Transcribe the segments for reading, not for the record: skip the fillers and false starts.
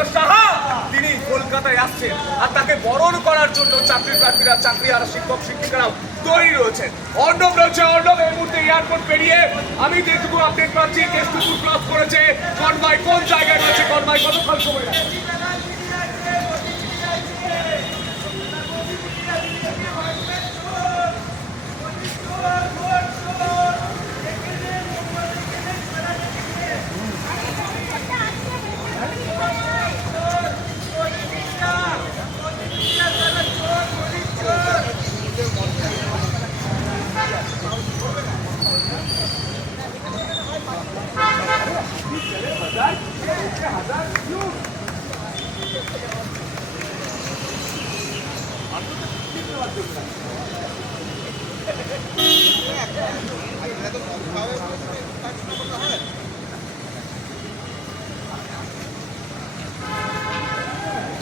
বিশ্বাস সাহা তিনি কলকাতায় আসছেন আর তাকে বরণ করার জন্য চাকরি প্রার্থীরা, চাকরি আর শিক্ষক শিক্ষিকারাও তৈরি রয়েছেন। অর্ণব রয়েছে, অর্ণব এই মুহূর্তে এয়ারপোর্ট পেরিয়ে আমি যেটুকু আপডেট পাচ্ছি কেষ্টপুর ক্রস করেছে। কনভয় কোন জায়গায় রয়েছে, কনভয় কতক্ষণ সময় লাগবে?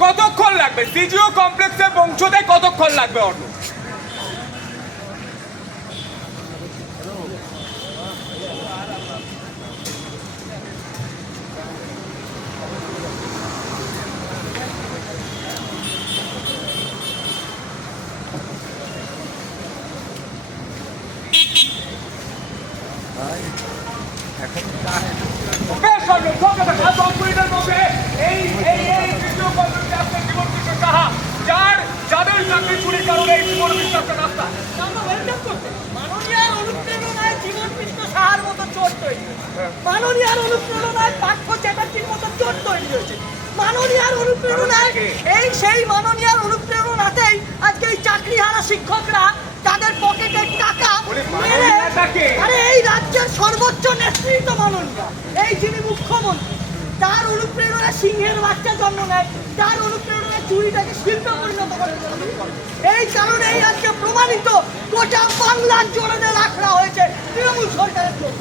কতক্ষণ লাগবে সিজিও কমপ্লেক্সে পৌঁছতে? কতক্ষণ লাগবে অর্ণ? যাদের চাকরি চুরির কারণে এই জীবন বিশ্বাসের রাস্তা মাননীয়ার অনুপ্রেরণায় জীবন কৃষ্ণ সাহার মতো চোট তৈরি হয়েছে। মাননীয়ার অনুপ্রেরণায় পার্থ চ্যাটার্জির মতো চোট তৈরি হয়েছে। মাননীয়ার অনুপ্রেরণায় সেই মাননীয়ার অনুপ্রেরণাতেই আজকে এই চাকরিহারা শিক্ষকরা তাদের পকেটের টাকা মেরে আরে এই রাজ্যের সর্বোচ্চ নেতৃত্ব মাননীয়া, এই যিনি মুখ্যমন্ত্রী, তার অনুপ্রেরণায় সিংহের বাচ্চা জন্ম নেয়, তার অনুপ্রেরণায় চুরিটাকে শিল্পে পরিণত করে। এই কারণেই আজকে প্রমাণিত গোটা বাংলার জোরে রাখা হয়েছে তৃণমূল সরকারের লোক।